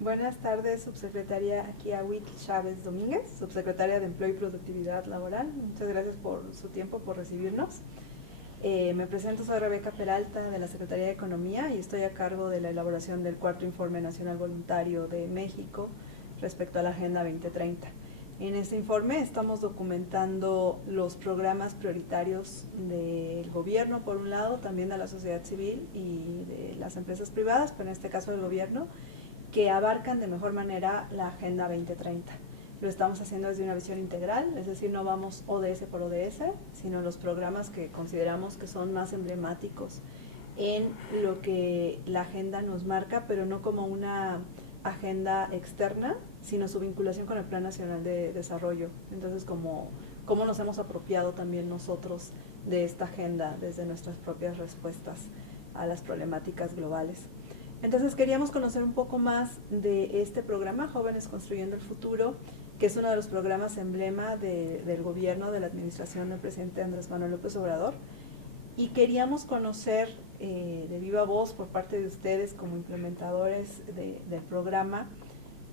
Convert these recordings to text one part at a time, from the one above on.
Buenas tardes, subsecretaria Kiawit Chávez Domínguez, subsecretaria de Empleo y Productividad Laboral. Muchas gracias por su tiempo, por recibirnos. Me presento, soy Rebeca Peralta de la Secretaría de Economía y estoy a cargo de la elaboración del cuarto Informe Nacional Voluntario de México respecto a la Agenda 2030. En este informe estamos documentando los programas prioritarios del gobierno, por un lado, también de la sociedad civil y de las empresas privadas, pero en este caso del gobierno, que abarcan de mejor manera la Agenda 2030. Lo estamos haciendo desde una visión integral, es decir, no vamos ODS por ODS, sino los programas que consideramos que son más emblemáticos en lo que la agenda nos marca, pero no como una agenda externa, sino su vinculación con el Plan Nacional de Desarrollo. Entonces, cómo nos hemos apropiado también nosotros de esta agenda desde nuestras propias respuestas a las problemáticas globales. Entonces queríamos conocer un poco más de este programa, Jóvenes Construyendo el Futuro, que es uno de los programas emblema del gobierno, de la administración del presidente Andrés Manuel López Obrador, y queríamos conocer de viva voz por parte de ustedes como implementadores del programa,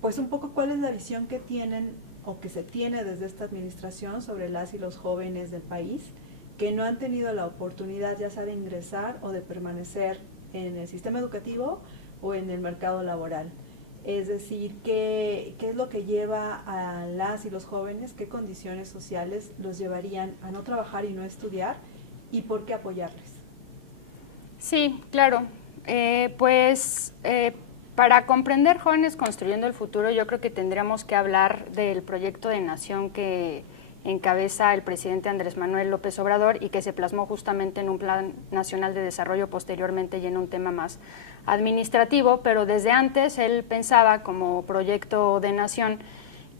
pues un poco cuál es la visión que tienen o que se tiene desde esta administración sobre las y los jóvenes del país que no han tenido la oportunidad ya sea de ingresar o de permanecer en el sistema educativo o en el mercado laboral. Es decir, ¿qué es lo que lleva a las y los jóvenes, qué condiciones sociales los llevarían a no trabajar y no estudiar y por qué apoyarles? Sí, claro. Para comprender Jóvenes Construyendo el Futuro, yo creo que tendríamos que hablar del proyecto de nación que encabeza el presidente Andrés Manuel López Obrador y que se plasmó justamente en un Plan Nacional de Desarrollo posteriormente y en un tema más administrativo, pero desde antes él pensaba como proyecto de nación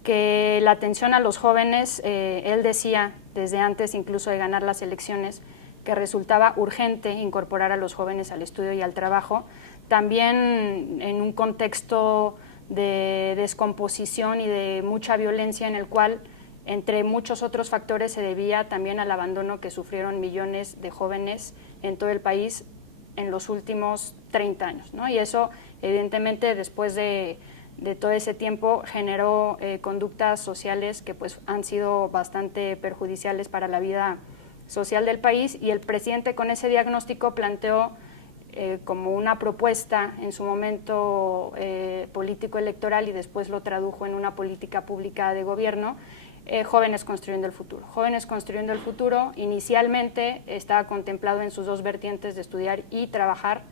que la atención a los jóvenes, él decía desde antes incluso de ganar las elecciones, que resultaba urgente incorporar a los jóvenes al estudio y al trabajo, también en un contexto de descomposición y de mucha violencia en el cual, entre muchos otros factores, se debía también al abandono que sufrieron millones de jóvenes en todo el país en los últimos 30 años, ¿no? Y eso, evidentemente, después de todo ese tiempo, generó conductas sociales que pues, han sido bastante perjudiciales para la vida social del país, y el presidente con ese diagnóstico planteó como una propuesta en su momento político electoral y después lo tradujo en una política pública de gobierno, Jóvenes Construyendo el Futuro. Jóvenes Construyendo el Futuro inicialmente estaba contemplado en sus dos vertientes de estudiar y trabajar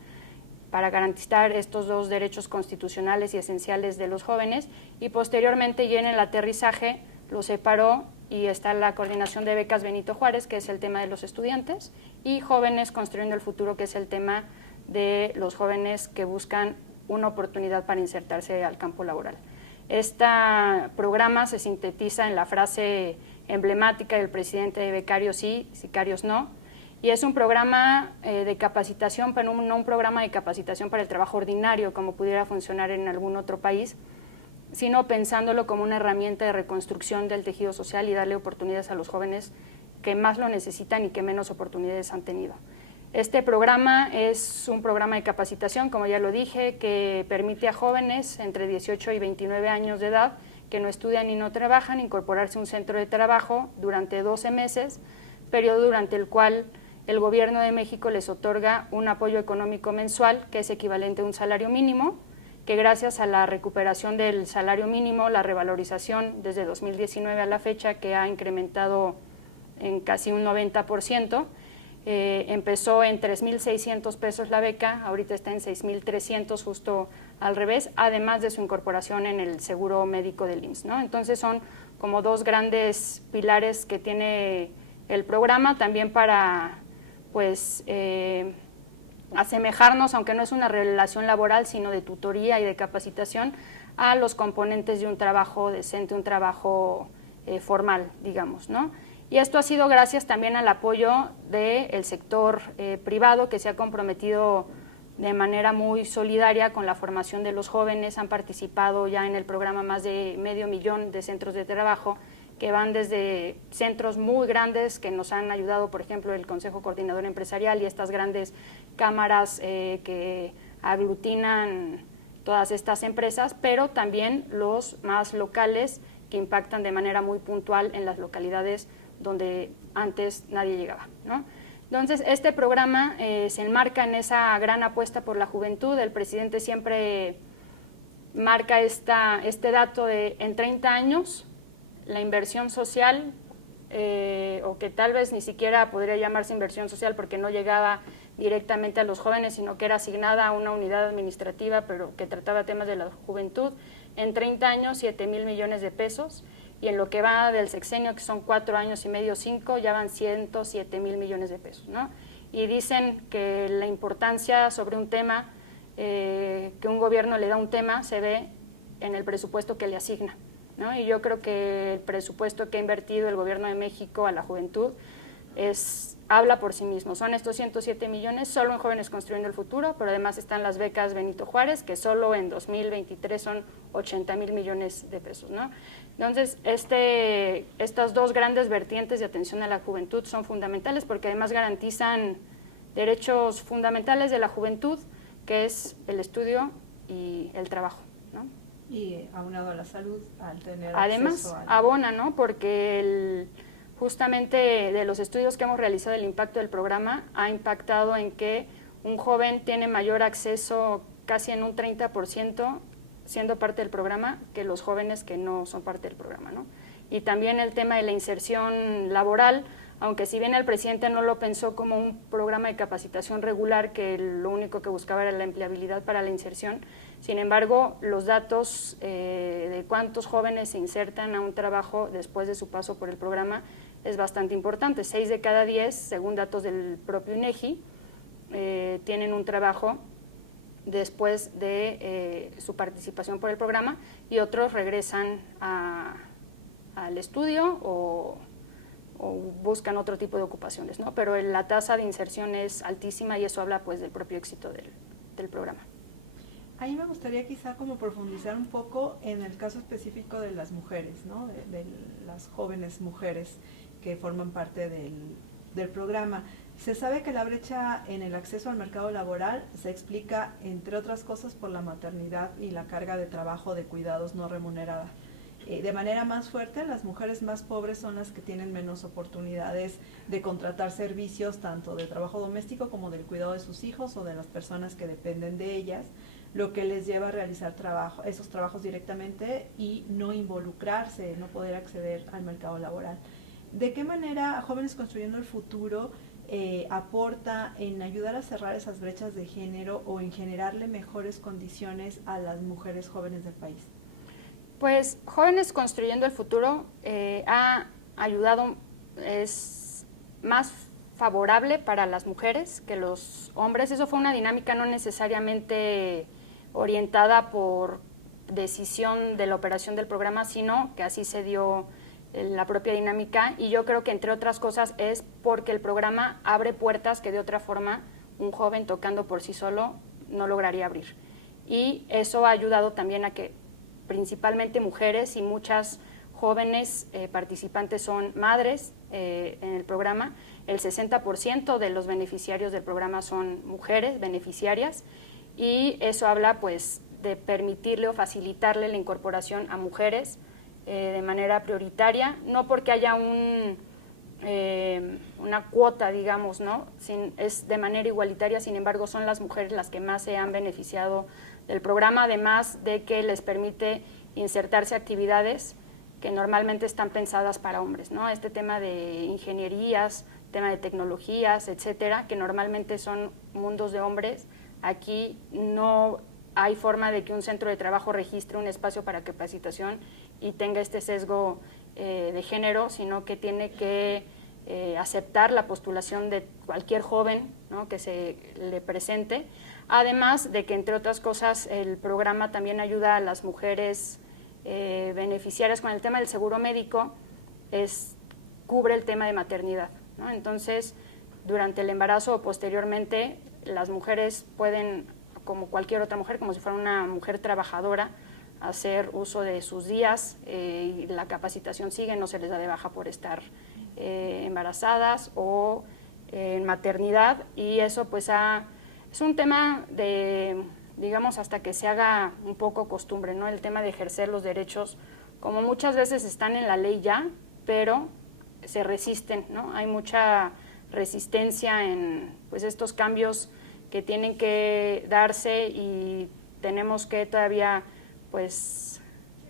para garantizar estos dos derechos constitucionales y esenciales de los jóvenes, y posteriormente ya en el aterrizaje lo separó y está la coordinación de becas Benito Juárez, que es el tema de los estudiantes, y Jóvenes Construyendo el Futuro, que es el tema de los jóvenes que buscan una oportunidad para insertarse al campo laboral. Este programa se sintetiza en la frase emblemática del presidente de becarios sí, sicarios no, y es un programa de capacitación, pero no un programa de capacitación para el trabajo ordinario, como pudiera funcionar en algún otro país, sino pensándolo como una herramienta de reconstrucción del tejido social y darle oportunidades a los jóvenes que más lo necesitan y que menos oportunidades han tenido. Este programa es un programa de capacitación, como ya lo dije, que permite a jóvenes entre 18 y 29 años de edad que no estudian y no trabajan incorporarse a un centro de trabajo durante 12 meses, periodo durante el cual el Gobierno de México les otorga un apoyo económico mensual que es equivalente a un salario mínimo, que gracias a la recuperación del salario mínimo, la revalorización desde 2019 a la fecha, que ha incrementado en casi un 90%, empezó en 3,600 pesos la beca, ahorita está en 6,300, justo al revés, además de su incorporación en el seguro médico del IMSS, ¿no? Entonces son como dos grandes pilares que tiene el programa, también para pues asemejarnos, aunque no es una relación laboral, sino de tutoría y de capacitación, a los componentes de un trabajo decente, un trabajo formal, digamos, ¿no? Y esto ha sido gracias también al apoyo del sector privado, que se ha comprometido de manera muy solidaria con la formación de los jóvenes. Han participado ya en el programa más de 500,000 de centros de trabajo, que van desde centros muy grandes que nos han ayudado, por ejemplo, el Consejo Coordinador Empresarial y estas grandes cámaras que aglutinan todas estas empresas, pero también los más locales que impactan de manera muy puntual en las localidades donde antes nadie llegaba, ¿no? Entonces, este programa se enmarca en esa gran apuesta por la juventud. El presidente siempre marca este dato de en 30 años la inversión social, o que tal vez ni siquiera podría llamarse inversión social porque no llegaba directamente a los jóvenes, sino que era asignada a una unidad administrativa, pero que trataba temas de la juventud. En 30 años, 7,000 millones de pesos, y en lo que va del sexenio, que son 4 años y medio, 5, ya van 107,000 millones de pesos, ¿no? Y dicen que la importancia sobre un tema, que un gobierno le da un tema, se ve en el presupuesto que le asigna, ¿no? Y yo creo que el presupuesto que ha invertido el gobierno de México a la juventud habla por sí mismo. Son estos 107 millones solo en Jóvenes Construyendo el Futuro, pero además están las becas Benito Juárez, que solo en 2023 son 80,000 millones de pesos, ¿no? Entonces, estas dos grandes vertientes de atención a la juventud son fundamentales porque además garantizan derechos fundamentales de la juventud, que es el estudio y el trabajo, ¿no? Y aunado a la salud, al tener además, acceso abona, ¿no? Porque justamente de los estudios que hemos realizado, el impacto del programa ha impactado en que un joven tiene mayor acceso casi en un 30% siendo parte del programa que los jóvenes que no son parte del programa, ¿no? Y también el tema de la inserción laboral, aunque si bien el presidente no lo pensó como un programa de capacitación regular, que lo único que buscaba era la empleabilidad para la inserción, sin embargo, los datos de cuántos jóvenes se insertan a un trabajo después de su paso por el programa es bastante importante. 6 de cada 10, según datos del propio INEGI, tienen un trabajo después de su participación por el programa, y otros regresan al estudio o buscan otro tipo de ocupaciones, ¿no? Pero la tasa de inserción es altísima y eso habla pues del propio éxito del programa. Ahí me gustaría quizá como profundizar un poco en el caso específico de las mujeres, ¿no? De las jóvenes mujeres que forman parte del programa. Se sabe que la brecha en el acceso al mercado laboral se explica, entre otras cosas, por la maternidad y la carga de trabajo de cuidados no remunerada. De manera más fuerte, las mujeres más pobres son las que tienen menos oportunidades de contratar servicios tanto de trabajo doméstico como del cuidado de sus hijos o de las personas que dependen de ellas, lo que les lleva a realizar esos trabajos directamente y no involucrarse, no poder acceder al mercado laboral. ¿De qué manera Jóvenes Construyendo el Futuro aporta en ayudar a cerrar esas brechas de género o en generarle mejores condiciones a las mujeres jóvenes del país? Pues Jóvenes Construyendo el Futuro ha ayudado, es más favorable para las mujeres que los hombres. Eso fue una dinámica no necesariamente orientada por decisión de la operación del programa, sino que así se dio la propia dinámica, y yo creo que entre otras cosas es porque el programa abre puertas que de otra forma un joven tocando por sí solo no lograría abrir. Y eso ha ayudado también a que principalmente mujeres y muchas jóvenes participantes son madres en el programa. El 60% de los beneficiarios del programa son mujeres beneficiarias, y eso habla pues de permitirle o facilitarle la incorporación a mujeres de manera prioritaria, no porque haya una cuota, digamos, ¿no? Es de manera igualitaria, sin embargo son las mujeres las que más se han beneficiado del programa, además de que les permite insertarse actividades que normalmente están pensadas para hombres, ¿no? Este tema de ingenierías, tema de tecnologías, etcétera, que normalmente son mundos de hombres. Aquí no hay forma de que un centro de trabajo registre un espacio para capacitación y tenga este sesgo de género, sino que tiene que aceptar la postulación de cualquier joven, ¿no?, que se le presente. Además de que, entre otras cosas, el programa también ayuda a las mujeres beneficiarias con el tema del seguro médico, cubre el tema de maternidad, ¿no? Entonces, durante el embarazo o posteriormente, las mujeres pueden, como cualquier otra mujer, como si fuera una mujer trabajadora, hacer uso de sus días y la capacitación sigue, no se les da de baja por estar embarazadas o en maternidad, y eso pues es un tema de digamos, hasta que se haga un poco costumbre, ¿no? El tema de ejercer los derechos, como muchas veces están en la ley ya, pero se resisten, ¿no? Hay mucha resistencia en pues estos cambios que tienen que darse y tenemos que todavía pues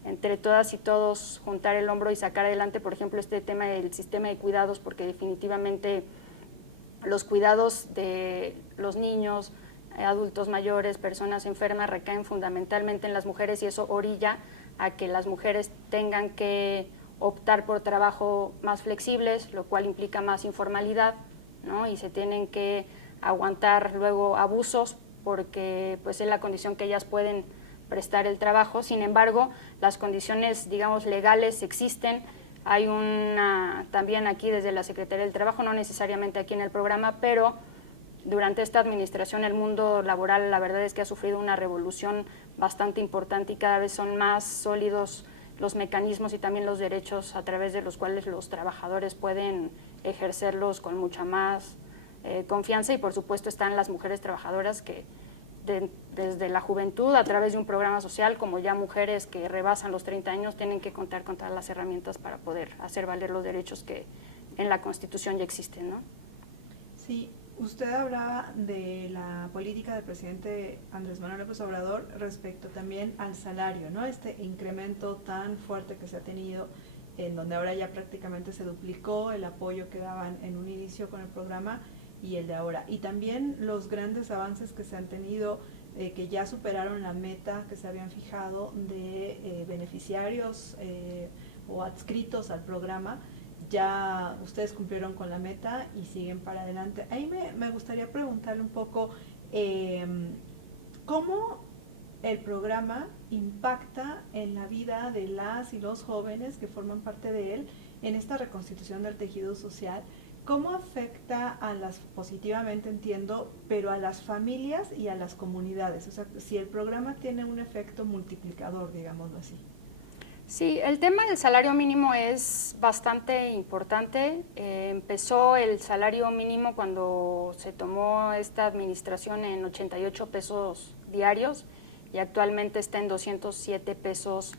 entre todas y todos juntar el hombro y sacar adelante, por ejemplo, este tema del sistema de cuidados, porque definitivamente los cuidados de los niños, adultos mayores, personas enfermas recaen fundamentalmente en las mujeres y eso orilla a que las mujeres tengan que optar por trabajo más flexibles, lo cual implica más informalidad, ¿no? Y se tienen que aguantar luego abusos porque pues es la condición que ellas pueden prestar el trabajo. Sin embargo, las condiciones, digamos, legales existen. Hay una también aquí desde la Secretaría del Trabajo, no necesariamente aquí en el programa, pero durante esta administración el mundo laboral la verdad es que ha sufrido una revolución bastante importante y cada vez son más sólidos los mecanismos y también los derechos a través de los cuales los trabajadores pueden ejercerlos con mucha más confianza y por supuesto están las mujeres trabajadoras que desde la juventud a través de un programa social como ya mujeres que rebasan los 30 años tienen que contar con todas las herramientas para poder hacer valer los derechos que en la Constitución ya existen, ¿no? Sí, usted hablaba de la política del presidente Andrés Manuel López Obrador respecto también al salario, ¿no? Este incremento tan fuerte que se ha tenido, en donde ahora ya prácticamente se duplicó el apoyo que daban en un inicio con el programa y el de ahora. Y también los grandes avances que se han tenido, que ya superaron la meta que se habían fijado de beneficiarios o adscritos al programa. Ya ustedes cumplieron con la meta y siguen para adelante. Ahí me gustaría preguntarle un poco cómo el programa impacta en la vida de las y los jóvenes que forman parte de él en esta reconstitución del tejido social. ¿Cómo afecta a las, positivamente entiendo, pero a las familias y a las comunidades? O sea, si el programa tiene un efecto multiplicador, digámoslo así. Sí, el tema del salario mínimo es bastante importante. Empezó el salario mínimo cuando se tomó esta administración en 88 pesos diarios y actualmente está en 207 pesos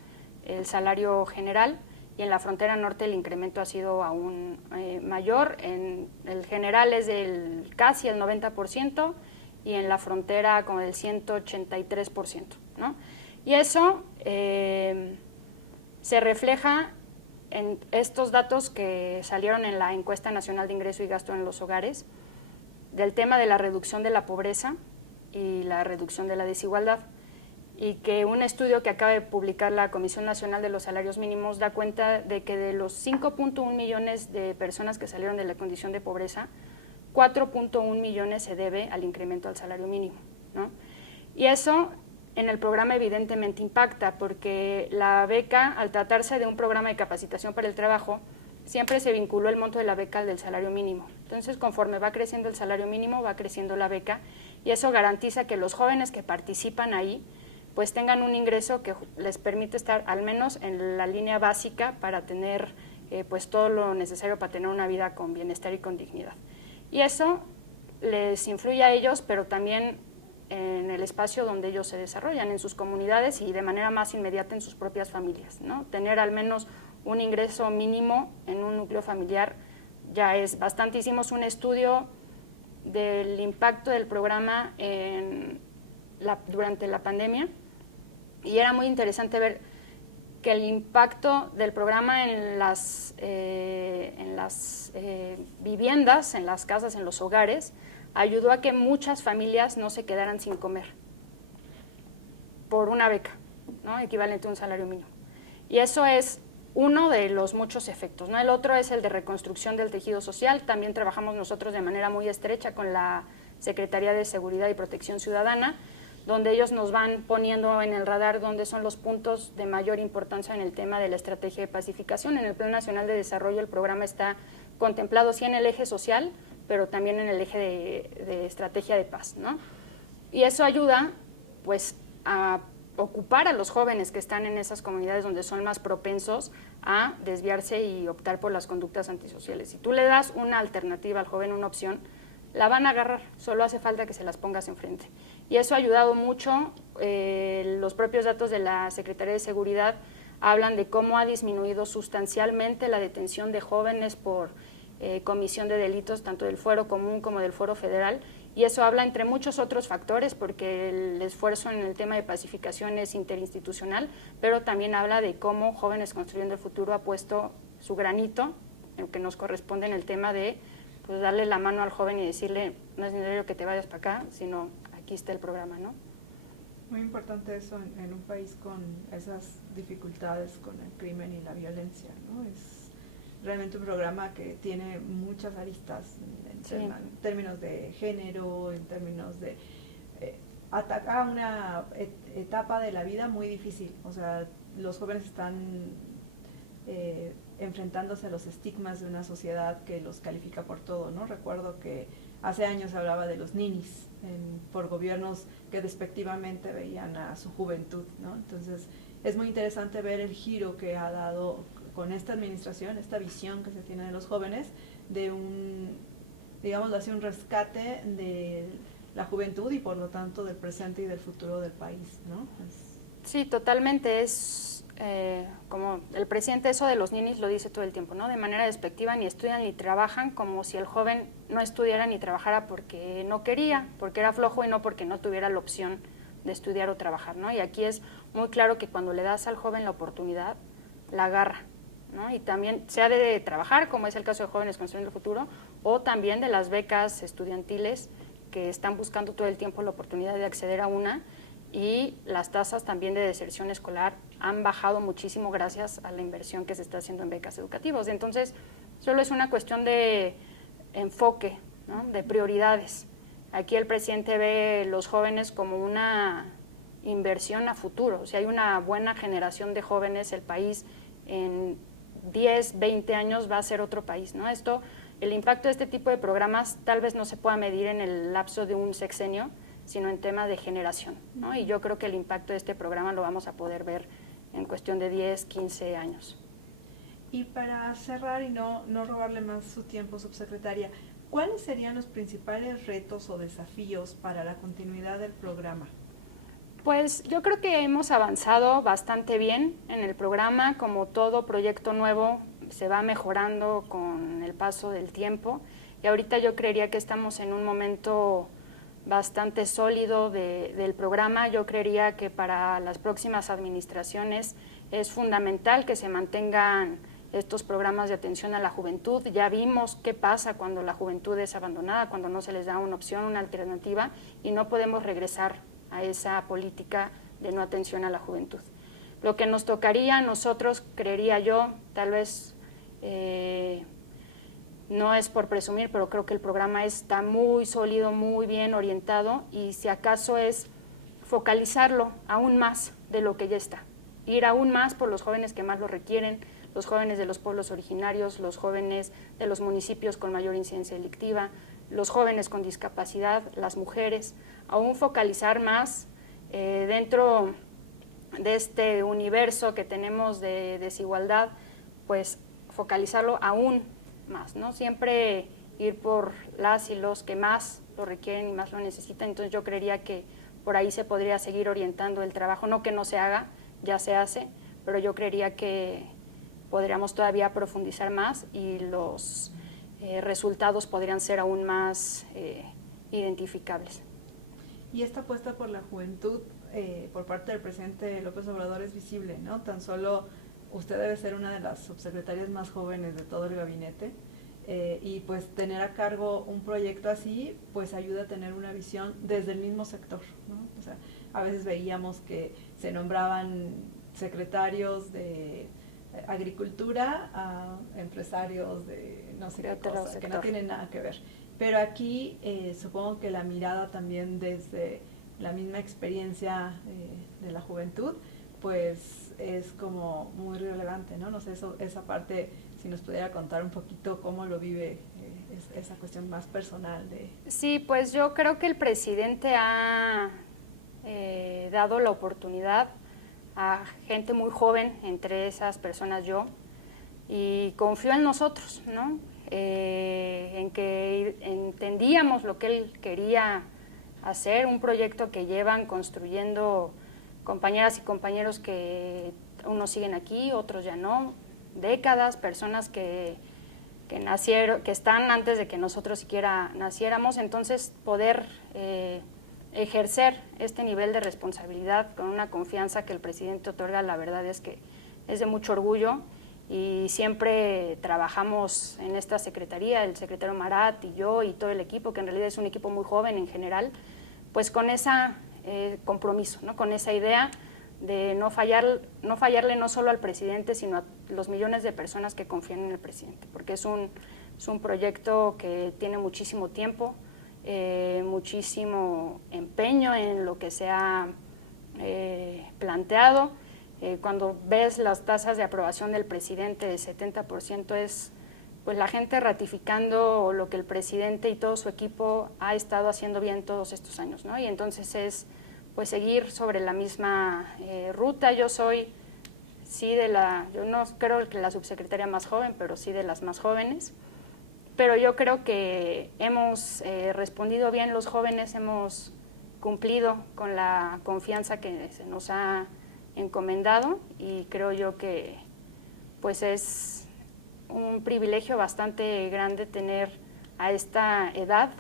el salario general y en la frontera norte el incremento ha sido aún mayor. En el general es del casi el 90% y en la frontera como del 183%, ¿no? Y eso se refleja en estos datos que salieron en la Encuesta Nacional de Ingreso y Gasto en los Hogares, del tema de la reducción de la pobreza y la reducción de la desigualdad, y que un estudio que acaba de publicar la Comisión Nacional de los Salarios Mínimos da cuenta de que de los 5.1 millones de personas que salieron de la condición de pobreza, 4.1 millones se debe al incremento al salario mínimo, ¿no? Y eso en el programa evidentemente impacta porque la beca, al tratarse de un programa de capacitación para el trabajo, siempre se vinculó el monto de la beca al del salario mínimo. Entonces, conforme va creciendo el salario mínimo, va creciendo la beca y eso garantiza que los jóvenes que participan ahí pues tengan un ingreso que les permite estar al menos en la línea básica para tener pues todo lo necesario para tener una vida con bienestar y con dignidad. Y eso les influye a ellos, pero también en el espacio donde ellos se desarrollan, en sus comunidades y de manera más inmediata en sus propias familias, ¿no? Tener al menos un ingreso mínimo en un núcleo familiar ya es bastante. Hicimos un estudio del impacto del programa durante la pandemia y era muy interesante ver que el impacto del programa en las viviendas, en las casas, en los hogares, ayudó a que muchas familias no se quedaran sin comer por una beca, ¿no? Equivalente a un salario mínimo. Y eso es uno de los muchos efectos, ¿no? El otro es el de reconstrucción del tejido social. También trabajamos nosotros de manera muy estrecha con la Secretaría de Seguridad y Protección Ciudadana, donde ellos nos van poniendo en el radar dónde son los puntos de mayor importancia en el tema de la estrategia de pacificación. En el Plan Nacional de Desarrollo el programa está contemplado sí en el eje social, pero también en el eje de estrategia de paz, ¿no? Y eso ayuda pues a ocupar a los jóvenes que están en esas comunidades donde son más propensos a desviarse y optar por las conductas antisociales. Si tú le das una alternativa al joven, una opción, la van a agarrar, solo hace falta que se las pongas enfrente. Y eso ha ayudado mucho. Los propios datos de la Secretaría de Seguridad hablan de cómo ha disminuido sustancialmente la detención de jóvenes por comisión de delitos, tanto del fuero común como del fuero federal, y eso habla entre muchos otros factores, porque el esfuerzo en el tema de pacificación es interinstitucional, pero también habla de cómo Jóvenes Construyendo el Futuro ha puesto su granito, en lo que nos corresponde en el tema de pues, darle la mano al joven y decirle, no es necesario que te vayas para acá, sino aquí está el programa, ¿no? Muy importante eso en un país con esas dificultades con el crimen y la violencia, ¿no? Es realmente un programa que tiene muchas aristas en términos de género, en términos de atacar una etapa de la vida muy difícil. O sea, los jóvenes están enfrentándose a los estigmas de una sociedad que los califica por todo, ¿no? Recuerdo que hace años se hablaba de los ninis por gobiernos que despectivamente veían a su juventud, ¿no? Entonces es muy interesante ver el giro que ha dado con esta administración, esta visión que se tiene de los jóvenes, de digamos así, un rescate de la juventud y por lo tanto del presente y del futuro del país, ¿no? Sí, totalmente. Es como el presidente, eso de los ninis lo dice todo el tiempo, ¿no? De manera despectiva, ni estudian ni trabajan, como si el joven no estudiara ni trabajara porque no quería, porque era flojo y no porque no tuviera la opción de estudiar o trabajar, ¿no? Y aquí es muy claro que cuando le das al joven la oportunidad, la agarra, ¿no? Y también sea de trabajar, como es el caso de Jóvenes Construyendo el Futuro, o también de las becas estudiantiles que están buscando todo el tiempo la oportunidad de acceder a una, y las tasas también de deserción escolar han bajado muchísimo gracias a la inversión que se está haciendo en becas educativas. Entonces, solo es una cuestión de enfoque, ¿no? De prioridades. Aquí el presidente ve los jóvenes como una inversión a futuro. Si hay una buena generación de jóvenes, el país en 10, 20 años va a ser otro país, ¿no? El impacto de este tipo de programas tal vez no se pueda medir en el lapso de un sexenio, sino en tema de generación, ¿no? Y yo creo que el impacto de este programa lo vamos a poder ver en cuestión de 10, 15 años. Y para cerrar y no robarle más su tiempo, subsecretaria, ¿cuáles serían los principales retos o desafíos para la continuidad del programa? Pues yo creo que hemos avanzado bastante bien en el programa. Como todo proyecto nuevo, se va mejorando con el paso del tiempo, y ahorita yo creería que estamos en un momento bastante sólido del programa. Yo creería que para las próximas administraciones es fundamental que se mantengan estos programas de atención a la juventud. Ya vimos qué pasa cuando la juventud es abandonada, cuando no se les da una opción, una alternativa, y no podemos regresar a esa política de no atención a la juventud. Lo que nos tocaría a nosotros, creería yo, tal vez no es por presumir, pero creo que el programa está muy sólido, muy bien orientado, y si acaso es focalizarlo aún más de lo que ya está, ir aún más por los jóvenes que más lo requieren, los jóvenes de los pueblos originarios, los jóvenes de los municipios con mayor incidencia delictiva, los jóvenes con discapacidad, las mujeres, aún focalizar más dentro de este universo que tenemos de desigualdad, pues focalizarlo aún más, ¿no? Siempre ir por las y los que más lo requieren y más lo necesitan. Entonces yo creería que por ahí se podría seguir orientando el trabajo, no que no se haga, ya se hace, pero yo creería que podríamos todavía profundizar más y los resultados podrían ser aún más identificables. Y esta apuesta por la juventud por parte del presidente López Obrador es visible, ¿no? Tan solo usted debe ser una de las subsecretarias más jóvenes de todo el gabinete, y pues tener a cargo un proyecto así pues ayuda a tener una visión desde el mismo sector, ¿no? O sea, a veces veíamos que se nombraban secretarios de agricultura a empresarios de no sé qué cosa, que no tienen nada que ver. Pero aquí supongo que la mirada también desde la misma experiencia de la juventud pues es como muy relevante, ¿no? No sé, esa parte, si nos pudiera contar un poquito cómo lo vive, esa cuestión más personal de... Sí, pues yo creo que el presidente ha dado la oportunidad a gente muy joven, entre esas personas yo, y confió en nosotros, ¿no? en que entendíamos lo que él quería hacer, un proyecto que llevan construyendo compañeras y compañeros que unos siguen aquí, otros ya no, décadas, personas que nacieron, que están antes de que nosotros siquiera naciéramos. Entonces poder ejercer este nivel de responsabilidad con una confianza que el presidente otorga, la verdad es que es de mucho orgullo, y siempre trabajamos en esta secretaría, el secretario Marat y yo y todo el equipo, que en realidad es un equipo muy joven en general, pues con ese compromiso, ¿no? Con esa idea de no fallarle no solo al presidente, sino a los millones de personas que confían en el presidente, porque es un proyecto que tiene muchísimo tiempo, muchísimo empeño en lo que se ha planteado. Cuando ves las tasas de aprobación del presidente de 70%, es pues la gente ratificando lo que el presidente y todo su equipo ha estado haciendo bien todos estos años, ¿no? Y entonces es pues seguir sobre la misma ruta. Yo soy, yo no creo que la subsecretaria más joven, pero sí de las más jóvenes, pero yo creo que hemos respondido bien los jóvenes, hemos cumplido con la confianza que se nos ha encomendado, y creo yo que pues es un privilegio bastante grande tener a esta edad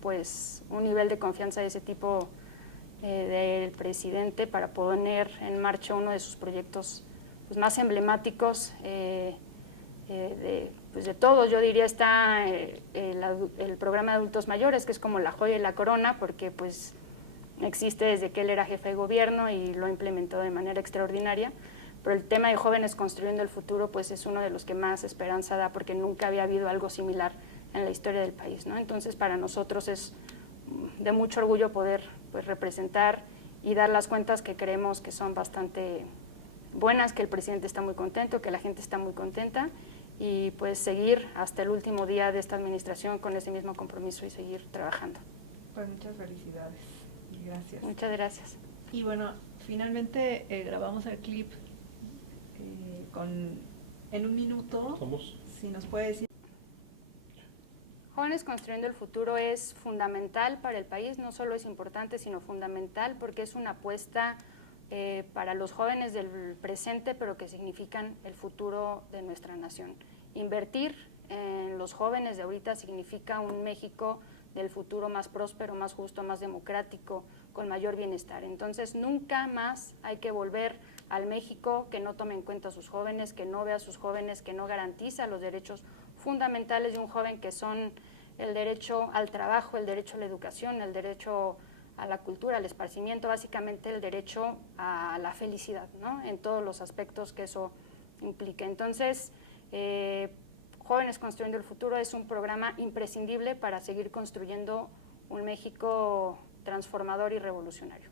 pues un nivel de confianza de ese tipo del presidente para poner en marcha uno de sus proyectos pues, más emblemáticos de todos. Yo diría está el programa de adultos mayores, que es como la joya y la corona, porque pues existe desde que él era jefe de gobierno y lo implementó de manera extraordinaria, pero el tema de jóvenes construyendo el futuro pues es uno de los que más esperanza da, porque nunca había habido algo similar en la historia del país, ¿no? Entonces para nosotros es de mucho orgullo poder pues representar y dar las cuentas que creemos que son bastante buenas, que el presidente está muy contento, que la gente está muy contenta, y pues seguir hasta el último día de esta administración con ese mismo compromiso y seguir trabajando. Pues muchas felicidades y gracias. Muchas gracias. Y bueno, finalmente grabamos el clip en un minuto. Si nos puede decir. Jóvenes Construyendo el Futuro es fundamental para el país, no solo es importante, sino fundamental, porque es una apuesta para los jóvenes del presente, pero que significan el futuro de nuestra nación. Invertir en los jóvenes de ahorita significa un México del futuro más próspero, más justo, más democrático, con mayor bienestar. Entonces, nunca más hay que volver al México que no tome en cuenta a sus jóvenes, que no vea a sus jóvenes, que no garantiza los derechos fundamentales de un joven, que son el derecho al trabajo, el derecho a la educación, el derecho a la cultura, al esparcimiento, básicamente el derecho a la felicidad, ¿no? En todos los aspectos que eso implica. Entonces, Jóvenes Construyendo el Futuro es un programa imprescindible para seguir construyendo un México transformador y revolucionario.